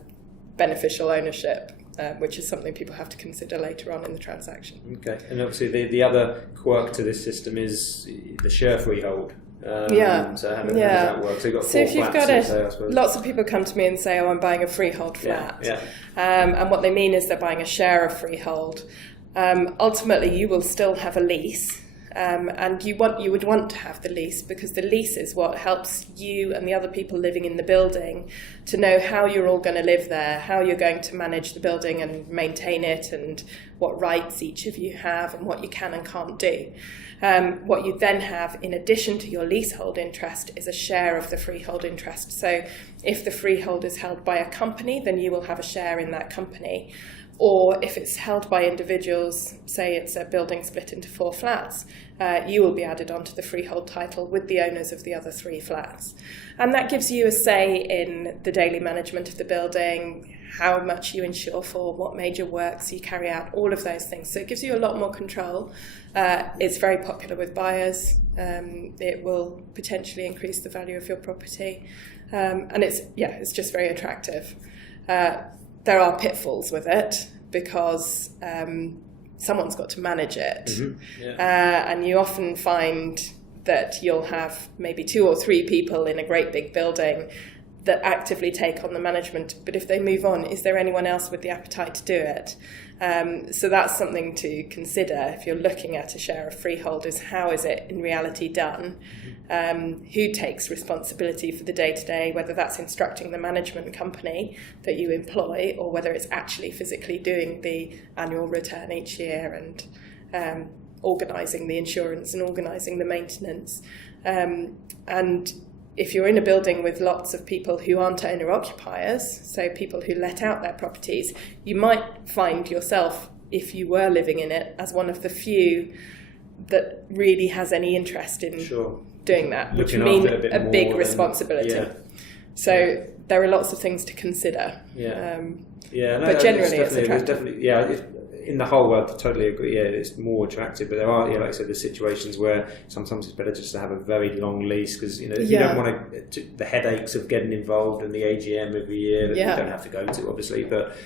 beneficial ownership, which is something people have to consider later on in the transaction. Okay, and obviously the other quirk to this system is the share freehold. So how does that work? So you've got four if you've flats, got lots of people come to me and say, "Oh, I'm buying a freehold flat," and what they mean is they're buying a share of freehold. Ultimately, you will still have a lease, and you would want to have the lease because the lease is what helps you and the other people living in the building to know how you're all going to live there, how you're going to manage the building and maintain it, and what rights each of you have and what you can and can't do. What you then have, in addition to your leasehold interest, is a share of the freehold interest. So if the freehold is held by a company, then you will have a share in that company. Or if it's held by individuals, say it's a building split into 4 flats, you will be added onto the freehold title with the owners of the other 3 flats. And that gives you a say in the daily management of the building, how much you insure for, what major works you carry out, all of those things. So it gives you a lot more control. It's very popular with buyers. It will potentially increase the value of your property. And it's just very attractive. There are pitfalls with it because someone's got to manage it. Mm-hmm. And you often find that you'll have maybe 2 or 3 people in a great big building that actively take on the management. But if they move on, is there anyone else with the appetite to do it? So that's something to consider if you're looking at a share of freehold, is how is it in reality done? Who takes responsibility for the day-to-day, whether that's instructing the management company that you employ or whether it's actually physically doing the annual return each year and organising the insurance and organising the maintenance. And if you're in a building with lots of people who aren't owner-occupiers, so people who let out their properties, you might find yourself, if you were living in it, as one of the few that really has any interest in doing that, which would mean a big responsibility. So there are lots of things to consider. But generally it's attractive. in the whole, I totally agree. Yeah, it's more attractive, but there are, like I said, there's situations where sometimes it's better just to have a very long lease because you don't want the headaches of getting involved in the AGM every year. That you don't have to go to, obviously, but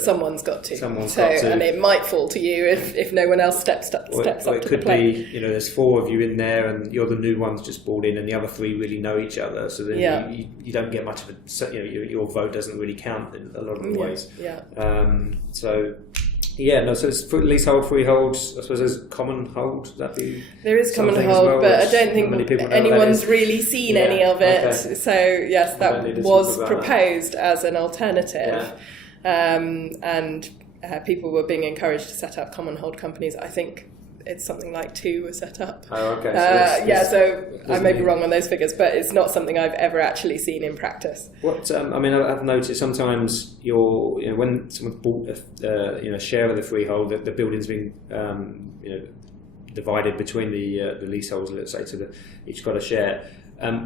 someone's got to. Someone's got to, and it might fall to you if no one else steps up to the plate. It could be, there's 4 of you in there, and you're the new ones just brought in, and the other 3 really know each other. So then you don't get much of a, your vote doesn't really count in a lot of the ways. Yeah. So it's leasehold, freehold. I suppose there's common hold. There is common hold, but I don't think anyone's really seen any of it. Okay. So yes, that was proposed as an alternative, and people were being encouraged to set up common hold companies. I think it's something like 2 were set up. Oh, okay. So I may be wrong on those figures, but it's not something I've ever actually seen in practice. I've noticed sometimes when someone's bought a share of the freehold, the building's been divided between the leaseholders. Let's say each got a share.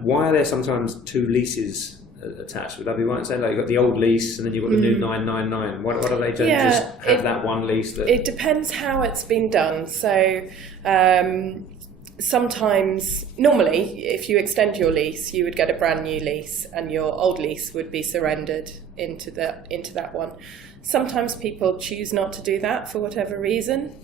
Why are there sometimes 2 leases attached? Would that be right in saying you've got the old lease and then you've got the new 999? Why do they don't just have that one lease? It depends how it's been done. So sometimes, normally, if you extend your lease, you would get a brand new lease and your old lease would be surrendered into that one. Sometimes people choose not to do that for whatever reason.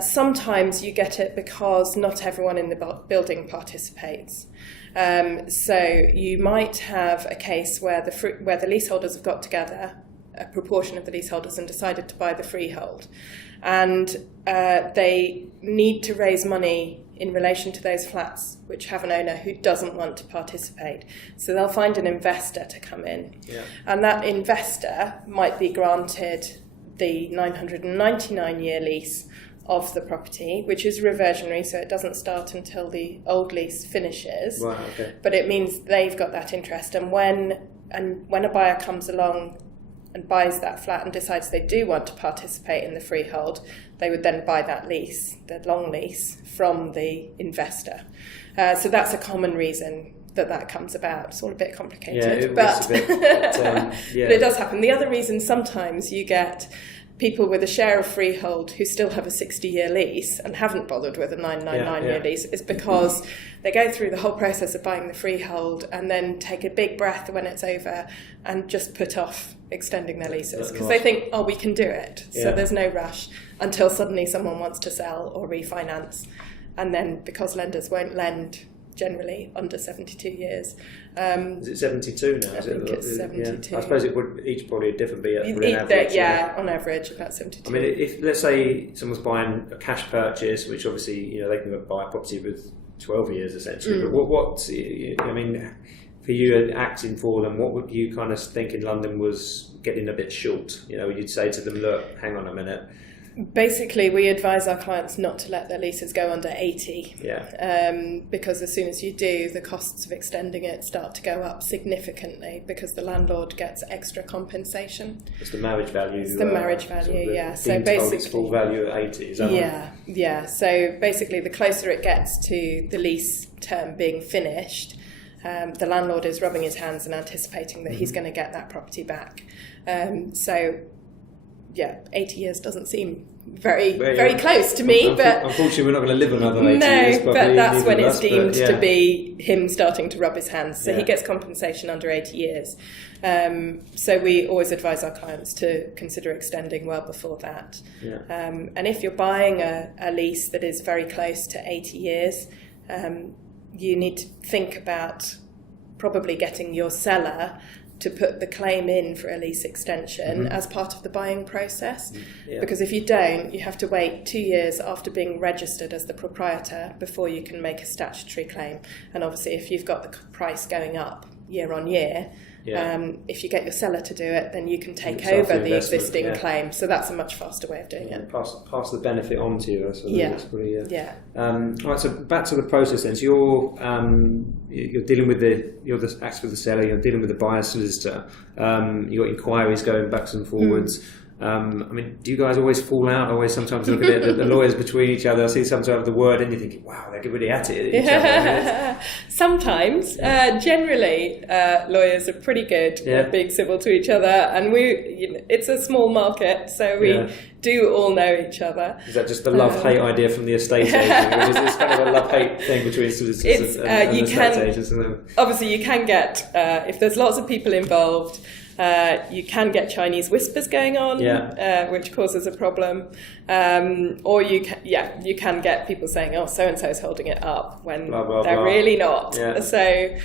Sometimes you get it because not everyone in the building participates. So you might have a case where the leaseholders have got together, a proportion of the leaseholders, and decided to buy the freehold. And they need to raise money in relation to those flats which have an owner who doesn't want to participate. So they'll find an investor to come in. Yeah. And that investor might be granted the 999-year lease of the property, which is reversionary, so it doesn't start until the old lease finishes. Right, okay. But it means they've got that interest. And when a buyer comes along and buys that flat and decides they do want to participate in the freehold, they would then buy that lease, the long lease, from the investor. So that's a common reason that comes about. It's all a bit complicated, but it does happen. The other reason sometimes you get people with a share of freehold who still have a 60-year lease and haven't bothered with a 999-year lease is because they go through the whole process of buying the freehold and then take a big breath when it's over and just put off extending their leases because they think, we can do it. So there's no rush until suddenly someone wants to sell or refinance. And then because lenders won't lend generally under 72 years. Is it 72 now? I think it's 72. Yeah. I suppose it would each probably different be an average. On average about 72. I mean, if let's say someone's buying a cash purchase, which obviously they can buy a property with 12 years essentially. But what I mean, for you acting for them, what would you kind of think in London was getting a bit short? You'd say to them, look, hang on a minute. Basically, we advise our clients not to let their leases go under 80. Because as soon as you do, the costs of extending it start to go up significantly because the landlord gets extra compensation. It's the marriage value. It's the marriage value, So basically, its full value at 80. Is that right? Yeah. So basically, the closer it gets to the lease term being finished, the landlord is rubbing his hands and anticipating that he's going to get that property back. 80 years doesn't seem very close to me. But unfortunately, we're not going to live another 80 years. No, but that's when it's deemed to be him starting to rub his hands. So he gets compensation under 80 years. So we always advise our clients to consider extending well before that. And if you're buying a lease that is very close to 80 years, you need to think about probably getting your seller to put the claim in for a lease extension as part of the buying process. Because if you don't, you have to wait 2 years after being registered as the proprietor before you can make a statutory claim. And obviously if you've got the price going up year on year, if you get your seller to do it, then you can take over the existing claim. So that's a much faster way of doing it. Pass the benefit on to you. Right, so back to the process then. So you're dealing with you're the acts with the seller, you're dealing with the buyer solicitor. You've got inquiries going backwards and forwards. I mean, do you guys always fall out? Always sometimes look at it, the lawyers between each other. I see sometimes the word and you think, wow, they're really at it each other. Sometimes. Generally, lawyers are pretty good at being civil to each other, and it's a small market, so we do all know each other. Is that just the love-hate idea from the estate agent? Or is this kind of a love-hate thing between solicitors and estate agents? Obviously, you can get, if there's lots of people involved, you can get Chinese whispers going on, which causes a problem. Or you can get people saying, "Oh, so and so is holding it up," when blah, blah, they're blah. really not. Yeah. So.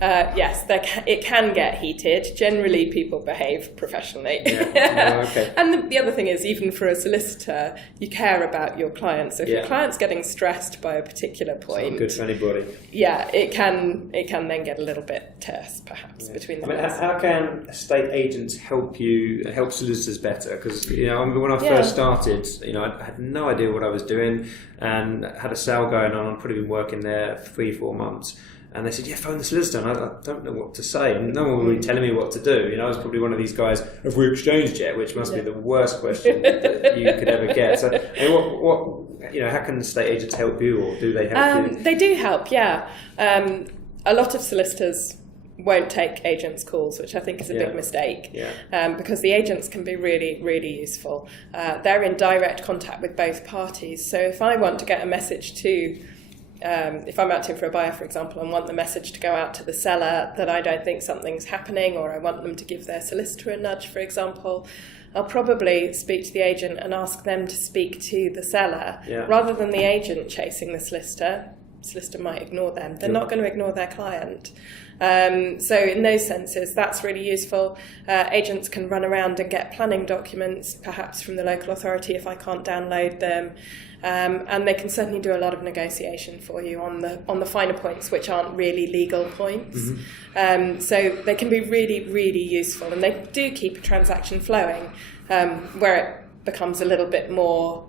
Yes, it can get heated. Generally, people behave professionally. Okay. And the other thing is, even for a solicitor, you care about your client. So if your client's getting stressed by a particular point, it's not good for anybody. Yeah, it can then get a little bit terse, perhaps, between the lawyers. How can estate agents help solicitors better? Because when I first started, I had no idea what I was doing, and had a sale going on. I'd probably been working there for 3-4 months. And they said, phone the solicitor. And I don't know what to say. And no one was really telling me what to do. I was probably one of these guys, have we exchanged yet? Which must be the worst question that you could ever get. So, how can estate agents help you, or do they help you? They do help, yeah. A lot of solicitors won't take agents' calls, which I think is a big mistake, because the agents can be really, really useful. They're in direct contact with both parties. So if I want to get a message to... if I'm acting for a buyer, for example, and want the message to go out to the seller that I don't think something's happening, or I want them to give their solicitor a nudge, for example, I'll probably speak to the agent and ask them to speak to the seller, rather than the agent chasing the solicitor. The solicitor might ignore them. They're not going to ignore their client. So in those senses, that's really useful. Agents can run around and get planning documents, perhaps from the local authority if I can't download them. And they can certainly do a lot of negotiation for you on the finer points, which aren't really legal points. Mm-hmm. So they can be really, really useful, and they do keep a transaction flowing, where it becomes a little bit more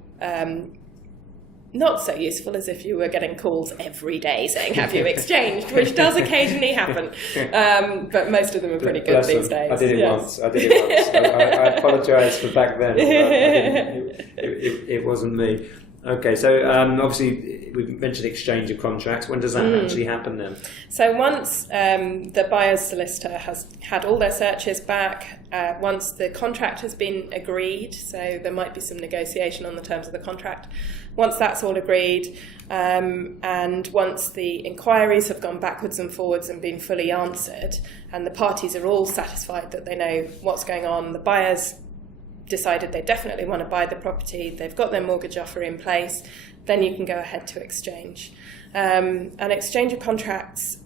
not so useful as if you were getting calls every day saying, have you exchanged, which does occasionally happen. But most of them are pretty good these days. I did it once. I apologise for back then. It wasn't me. Okay, so obviously we mentioned exchange of contracts. When does that actually happen then? So once the buyer's solicitor has had all their searches back, once the contract has been agreed, so there might be some negotiation on the terms of the contract, once that's all agreed, and once the inquiries have gone backwards and forwards and been fully answered, and the parties are all satisfied that they know what's going on, the buyer's decided they definitely want to buy the property, they've got their mortgage offer in place, then you can go ahead to exchange. An exchange of contracts,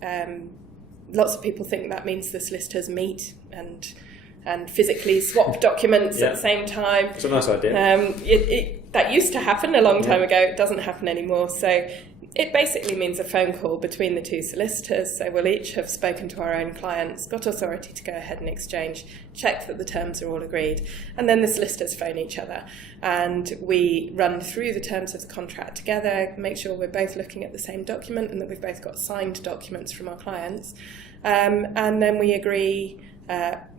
lots of people think that means the solicitors meet and physically swap documents at the same time. It's a nice idea. That used to happen a long time ago. It doesn't happen anymore. So it basically means a phone call between the two solicitors. So we'll each have spoken to our own clients, got authority to go ahead and exchange, check that the terms are all agreed, and then the solicitors phone each other. And we run through the terms of the contract together, make sure we're both looking at the same document and that we've both got signed documents from our clients. And then we agree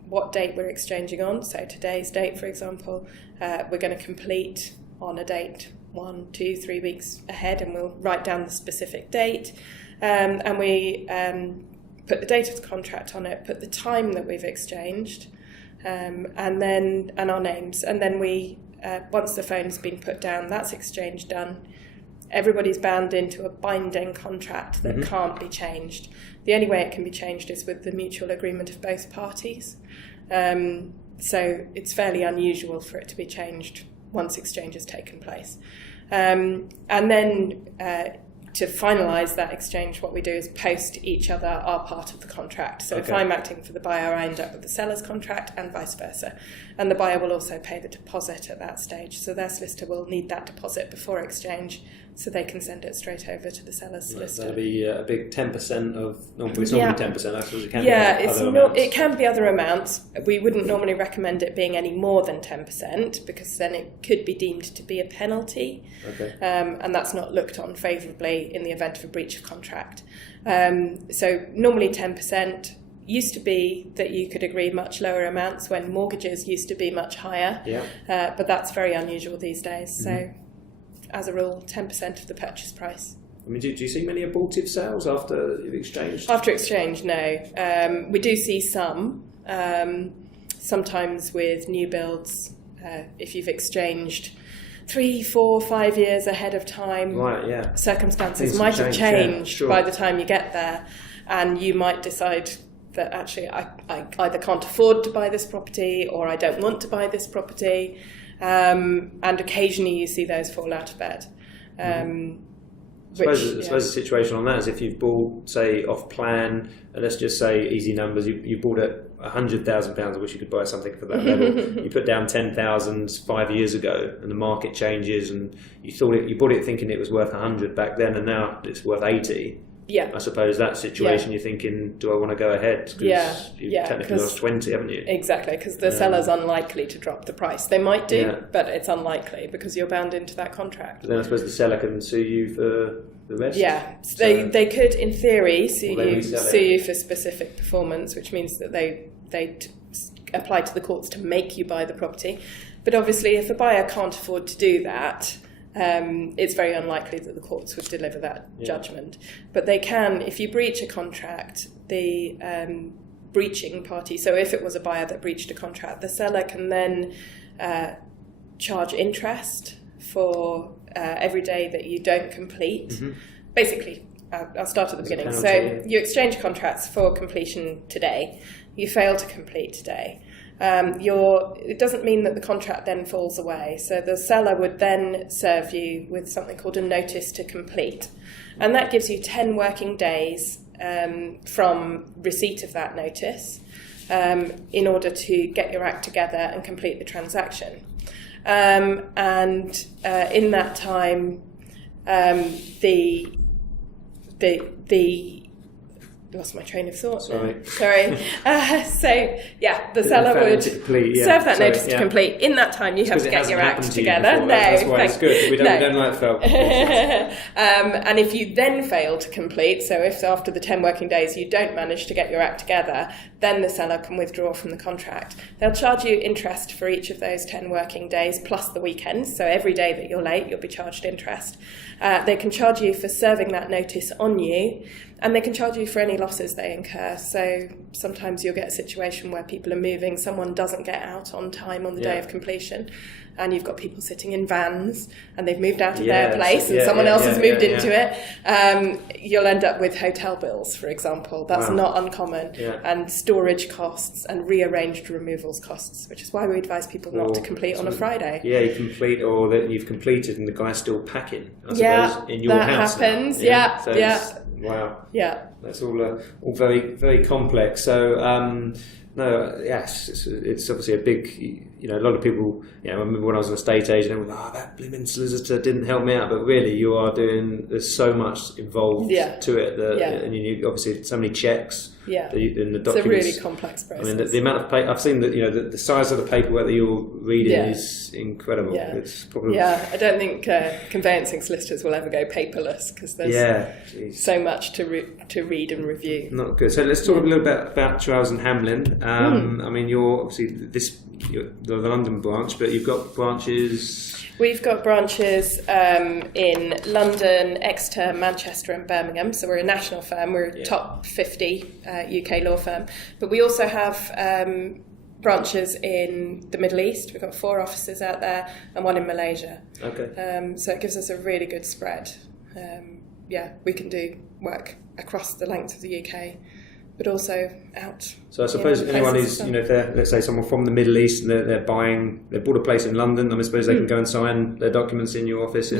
what date we're exchanging on. So today's date, for example, we're going to complete on a date 1, 2, 3 weeks ahead, and we'll write down the specific date, and we put the date of the contract on it, put the time that we've exchanged, and our names, and then we once the phone's been put down, that's exchange done. Everybody's bound into a binding contract that can't be changed. The only way it can be changed is with the mutual agreement of both parties. So it's fairly unusual for it to be changed once exchange has taken place. And then to finalise that exchange, what we do is post each other our part of the contract. So if I'm acting for the buyer, I end up with the seller's contract and vice versa. And the buyer will also pay the deposit at that stage. So their solicitor will need that deposit before exchange, so they can send it straight over to the seller's solicitor. That'll be a big 10% of... it's not really 10%, I suppose it can be it can be other amounts. We wouldn't normally recommend it being any more than 10%, because then it could be deemed to be a penalty. And that's not looked on favourably in the event of a breach of contract. So normally 10%. used to be that you could agree much lower amounts when mortgages used to be much higher, but that's very unusual these days. So as a rule, 10% of the purchase price. I mean, do you see many abortive sales after you've exchanged? After exchange, no. We do see some, sometimes with new builds, if you've exchanged 3, 4, 5 years ahead of time, circumstances might have changed by the time you get there, and you might decide that actually I either can't afford to buy this property or I don't want to buy this property, and occasionally you see those fall out of bed. I suppose the situation on that is if you've bought, say, off plan, and let's just say easy numbers, you bought at £100,000, I wish you could buy something for that level. You put down 10,000 5 years ago, and the market changes, and you bought it thinking it was worth 100 back then, and now it's worth 80. Yeah. I suppose that situation you're thinking, do I want to go ahead? Because you've technically lost 20, haven't you? Exactly, because the seller's unlikely to drop the price. They might do, but it's unlikely because you're bound into that contract. But then I suppose the seller can sue you for the rest? Yeah, so they could, in theory, sue you for specific performance, which means that they apply to the courts to make you buy the property. But obviously, if a buyer can't afford to do that, it's very unlikely that the courts would deliver that judgment. But they can, if you breach a contract, the breaching party, so if it was a buyer that breached a contract, the seller can then charge interest for every day that you don't complete. Basically, I'll start at the beginning. So you exchange contracts for completion today. You fail to complete today. It doesn't mean that the contract then falls away. So the seller would then serve you with something called a notice to complete. And that gives you 10 working days from receipt of that notice in order to get your act together and complete the transaction. And in that time, lost my train of thought. Sorry. The seller would serve that notice to complete. In that time, you have to get your act together. That's why it's good. We don't like fail. And if you then fail to complete, so if after the 10 working days you don't manage to get your act together, then the seller can withdraw from the contract. They'll charge you interest for each of those 10 working days plus the weekends. So every day that you're late, you'll be charged interest. They can charge you for serving that notice on you, and they can charge you for any losses they incur. So sometimes you'll get a situation where people are moving, someone doesn't get out on time on the day of completion, and you've got people sitting in vans and they've moved out of their place and someone else has moved into it. You'll end up with hotel bills, for example. That's not uncommon. And storage costs and rearranged removals costs, which is why we advise people not to complete on a Friday. Yeah, you complete, or that you've completed and the guy's still packing, I suppose, in your house. That happens. Wow. Yeah. That's all very, very complex. So, it's obviously a big, a lot of people, I remember when I was an estate agent, they were like, that blimmin' solicitor didn't help me out. But really, there's so much involved to it. And you obviously so many checks. In the documents. It's a really complex process. I mean, the amount of paper, I've seen that, the size of the paperwork that you're reading is incredible. It's probably... I don't think conveyancing solicitors will ever go paperless because there's so much to read and review. Not good. So let's talk a little bit about Trowers and Hamlin. I mean, you're obviously the London branch, but you've got branches... We've got branches in London, Exeter, Manchester and Birmingham. So we're a national firm. We're a top 50 UK law firm. But we also have branches in the Middle East. We've got 4 offices out there and 1 in Malaysia. Okay. So it gives us a really good spread. We can do work across the length of the UK, but also out. So I suppose anyone who's, if they're, let's say, someone from the Middle East and they bought a place in London, I suppose they can go and sign their documents in your office.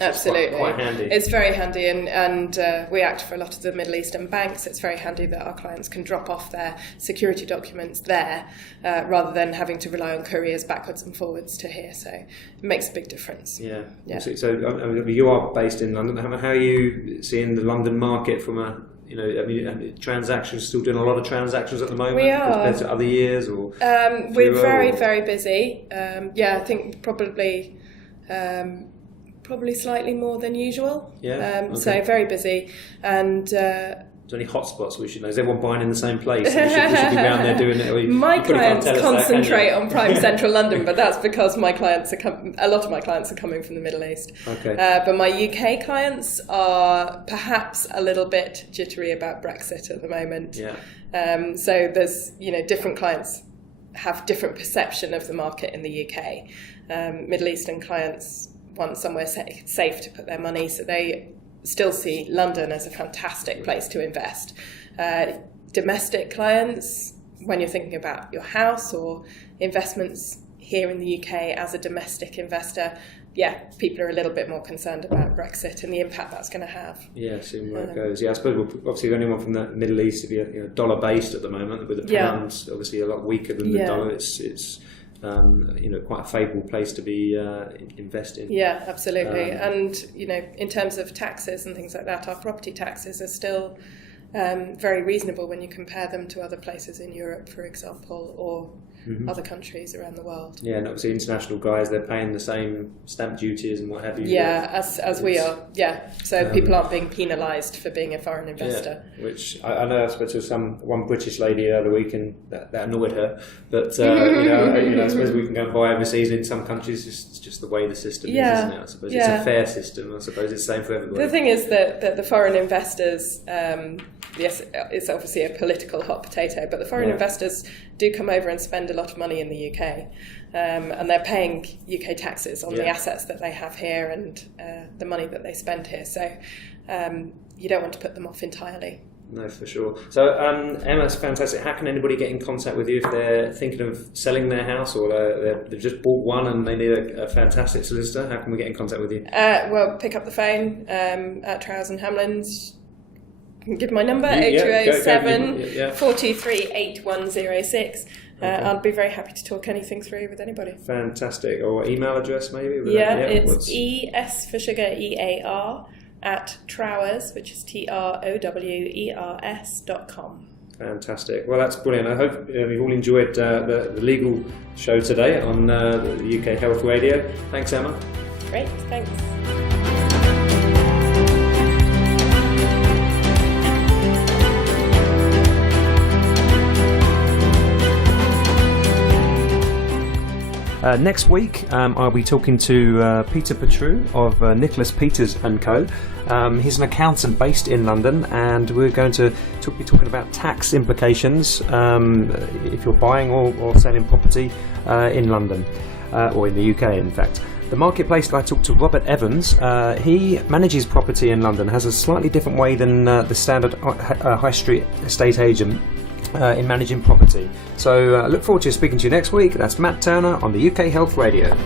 Absolutely. Quite handy. It's very handy, and we act for a lot of the Middle Eastern banks. It's very handy that our clients can drop off their security documents there rather than having to rely on couriers backwards and forwards to here. So it makes a big difference. Yeah. So you are based in London. How are you seeing the London market from a... transactions, still doing a lot of transactions at the moment? We are. Compared to other years? Or we're very, very busy. I think probably slightly more than usual. So very busy. And there any hotspots we should know? Is everyone buying in the same place? We should be around there doing it. My clients concentrate on prime central London, but that's because my clients a lot of my clients are coming from the Middle East. Okay. But my UK clients are perhaps a little bit jittery about Brexit at the moment. Yeah. So there's, different clients have different perception of the market in the UK. Middle Eastern clients want somewhere safe to put their money, so they still see London as a fantastic place to invest. Domestic clients, when you're thinking about your house or investments here in the UK as a domestic investor, people are a little bit more concerned about Brexit and the impact that's going to have. Yeah, seeing where it goes. Yeah, I suppose obviously anyone from the Middle East, if you're dollar based at the moment, with the pound obviously a lot weaker than the dollar, it's quite a favourable place to be investing. Yeah, absolutely. And in terms of taxes and things like that, our property taxes are still very reasonable when you compare them to other places in Europe, for example, or other countries around the world. Yeah, and obviously international guys, they're paying the same stamp duties and what have you. Yeah, as we are. Yeah, so people aren't being penalised for being a foreign investor. Yeah, which I know I spoke to one British lady the other week, and that annoyed her. But I suppose we can go and buy overseas in some countries. It's just the way the system is, isn't it? I suppose it's a fair system. I suppose it's the same for everybody. The thing is that the foreign investors. Yes, it's obviously a political hot potato, but the foreign investors do come over and spend a lot of money in the UK, and they're paying UK taxes on the assets that they have here and the money that they spend here. So you don't want to put them off entirely. No, for sure. So Emma, it's fantastic. How can anybody get in contact with you if they're thinking of selling their house or they've just bought one and they need a fantastic solicitor? How can we get in contact with you? Well, pick up the phone at Trowers and Hamlins. Give my number, 0207 423 8106. I'd be very happy to talk anything through with anybody. Fantastic. Or email address maybe? It's ES for sugar, EAR, at Trowers, which is TROWERS.com. Fantastic. Well, that's brilliant. I hope you've all enjoyed the legal show today on the UK Health Radio. Thanks, Emma. Great, thanks. Next week, I'll be talking to Peter Petru of Nicholas Peters & Co. He's an accountant based in London, and we're going to be talking about tax implications if you're buying or selling property in London, or in the UK, in fact. The marketplace, I talked to Robert Evans. He manages property in London, has a slightly different way than the standard high street estate agent in managing property. So look forward to speaking to you next week. That's Matt Turner on the UK Health Radio.